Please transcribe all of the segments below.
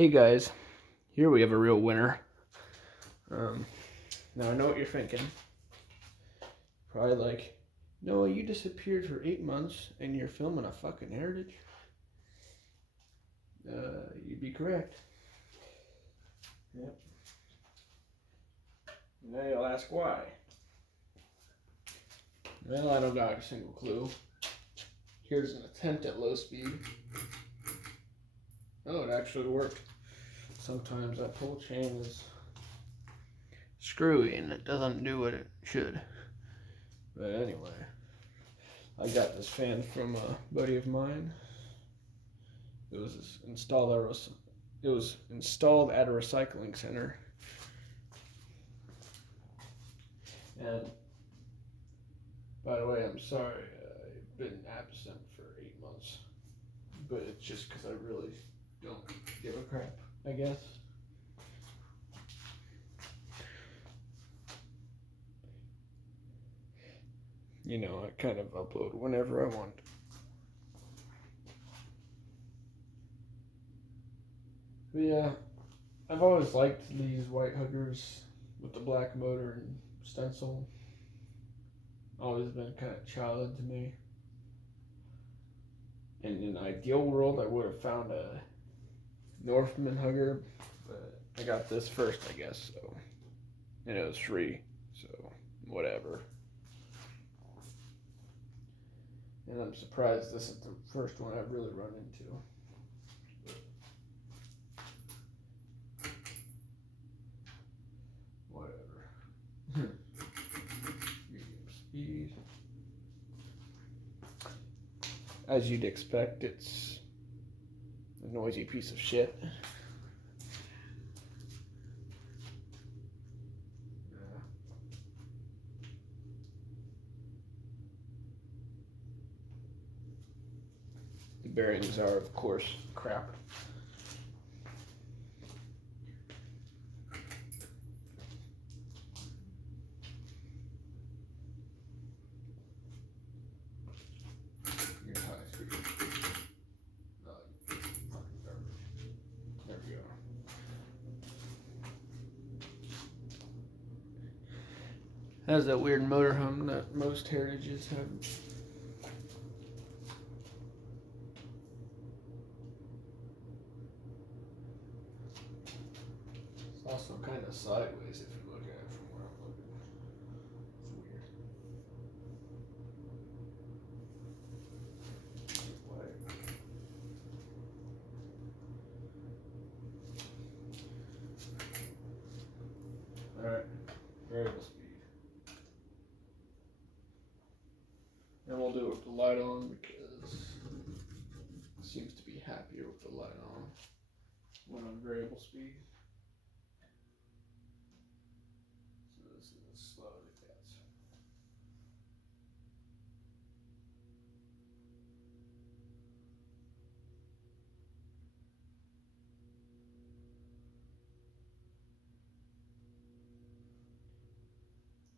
Hey guys, here we have a real winner. Now I know what you're thinking. Probably like, no, you disappeared for 8 months and you're filming a fucking Heritage? You'd be correct. Yep. Now you'll ask why. Well, I don't got a single clue. Here's an attempt at low speed. Oh, it actually worked. Sometimes that pull chain is screwy and it doesn't do what it should. But anyway, I got this fan from a buddy of mine. It was installed at a recycling center. And by the way, I'm sorry I've been absent for 8 months, but it's just because I really don't give a crap, I guess. You know, I kind of upload whenever I want. But yeah, I've always liked these white huggers with the black motor and stencil. Always been kind of childhood to me. And in an ideal world, I would have found a Northman hugger, but I got this first, I guess, so. And it was free, so whatever. And I'm surprised this is the first one I've really run into. Whatever. Medium speed. As you'd expect, it's a noisy piece of shit. The bearings are, of course, crap. Has that weird motor hum that most Heritages have. It's also kind of sideways if you look at it from where I'm looking. It's weird. Alright, variable speed. And we'll do it with the light on because it seems to be happier with the light on when on variable speed. So this is as slow as it gets.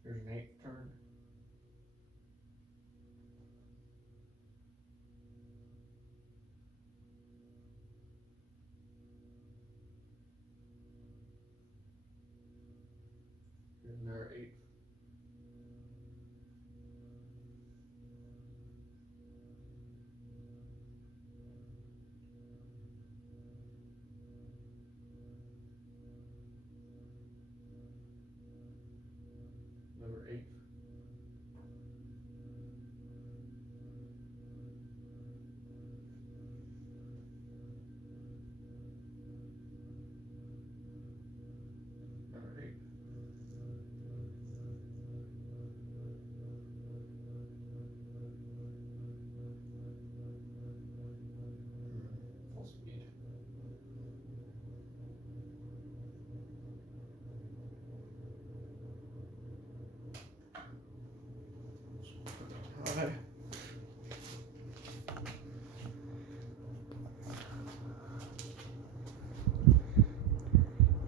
Here's an 8th turn. Here's another 8th. Number 8th. Number 8th. Full speed. High.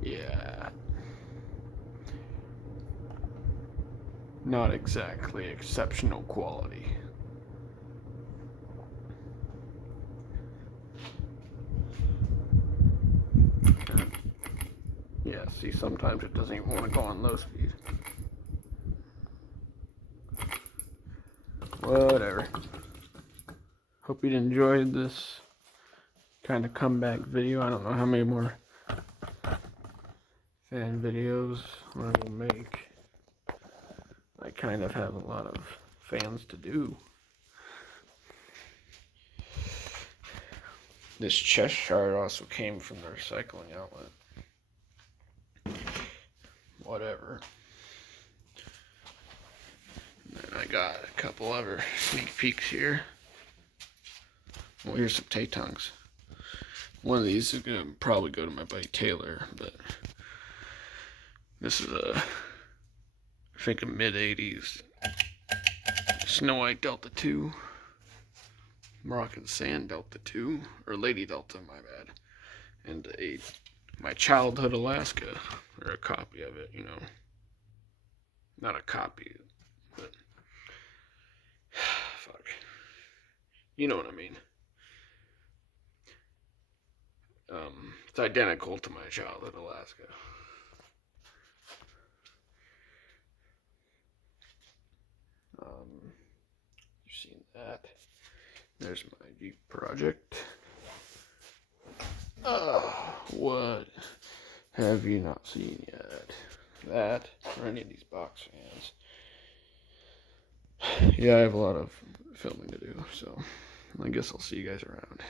Yeah. Not exactly exceptional quality. Yeah, see, sometimes it doesn't even want to go on low speed. Whatever. Hope you enjoyed this kind of comeback video. I don't know how many more fan videos I will make. I kind of have a lot of fans to do. This chest shard also came from the recycling outlet. Whatever. And then I got a couple other sneak peeks here. Well, here's some Tay-Tongues. One of these is going to probably go to my buddy Taylor, but this is I think a mid-80s Snow White Delta 2, Moroccan Sand Delta 2, or Lady Delta, my bad, and my childhood Alaska, or a copy of it, you know. Not a copy, but fuck. You know what I mean. It's identical to my childhood Alaska. You've seen that. There's my Jeep project. What have you not seen yet? That, or any of these box fans. Yeah, I have a lot of filming to do, so I guess I'll see you guys around.